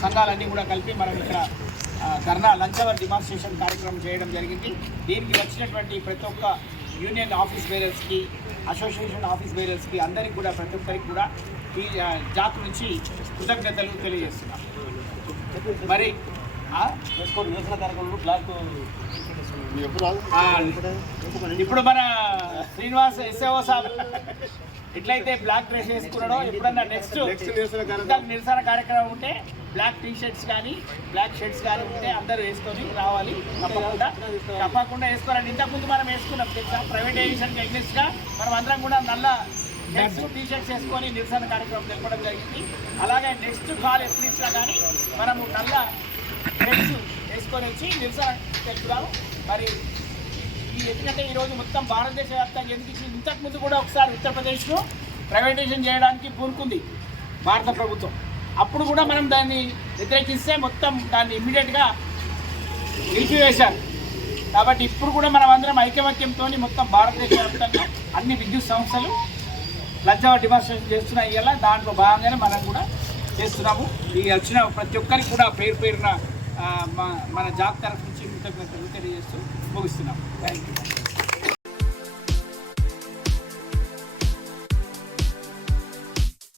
సంఘాలన్నీ కూడా కలిపి మనం ఇక్కడ ధర్నా లంచ్ అవర్ డిమాన్స్ట్రేషన్ కార్యక్రమం చేయడం జరిగింది. దీనికి వచ్చినటువంటి ప్రతి ఒక్క యూనియన్ ఆఫీస్ బేరర్స్కి అసోసియేషన్ ఆఫీస్ బేరర్స్కి అందరికి కూడా ప్రతి ఒక్కరికి కూడా ఈ ఆ, నుంచి కృతజ్ఞతలు తెలియజేస్తున్నాం. మరి ఆ, ఇప్పుడు మన శ్రీనివాస్ ఎస్ఏఓ సాబ్ ఎట్లయితే బ్లాక్ డ్రెస్ వేసుకున్నాడో ఎప్పుడన్నా నెక్స్ట్ నిరసన కార్యక్రమం. ఉంటే బ్లాక్ టీ షర్ట్స్ కానీ బ్లాక్ షర్ట్స్ కానీ ఉంటే అందరూ వేసుకొని రావాలి. తప్పకుండా. తప్పకుండా వేసుకోవాలండి. ఇంతకుముందు మనం వేసుకున్నాం తెలుసా? ప్రైవేటైజేషన్కి అగ్నెస్ట్గా మనం అందరం కూడా నల్ల నెక్స్ట్ టీ షర్ట్స్ వేసుకొని నిరసన కార్యక్రమం తెలపడం జరిగింది. అలాగే నెక్స్ట్ కాల్ ఎప్పుడు ఇచ్చినా కానీ మనము నల్ల తీసుకొని వచ్చి నిరసన తెలుపుదాము మరి ఈ ఎందుకంటే ఈరోజు మొత్తం భారతదేశ వ్యాప్తంగా ఎందుకు ఇచ్చింది? ఇంతకు ముందు కూడా ఒకసారి ఉత్తరప్రదేశ్లో ప్రైవేటైజేషన్ చేయడానికి పూనుకుంది భారత ప్రభుత్వం. అప్పుడు కూడా మనం దాన్ని వ్యతిరేకిస్తే మొత్తం దాన్ని ఇమ్మీడియట్గా నిలిపివేశారు. కాబట్టి ఇప్పుడు కూడా మనం అందరం ఐకమత్యంతో మొత్తం భారతదేశ వ్యాప్తంగా అన్ని విద్యుత్ సంస్థలు లంచవ డిమాన్స్ట్రేషన్ చేస్తున్నాయి. ఇలా దాంట్లో భాగంగానే మనం కూడా చేస్తున్నాము. ఈ వచ్చిన ప్రతి ఒక్కరికి కూడా పేరు పేరున మన జాబ్ తరఫు నుంచి కృతజ్ఞతలు తెలియజేస్తూ ముగిస్తున్నాం. Thank you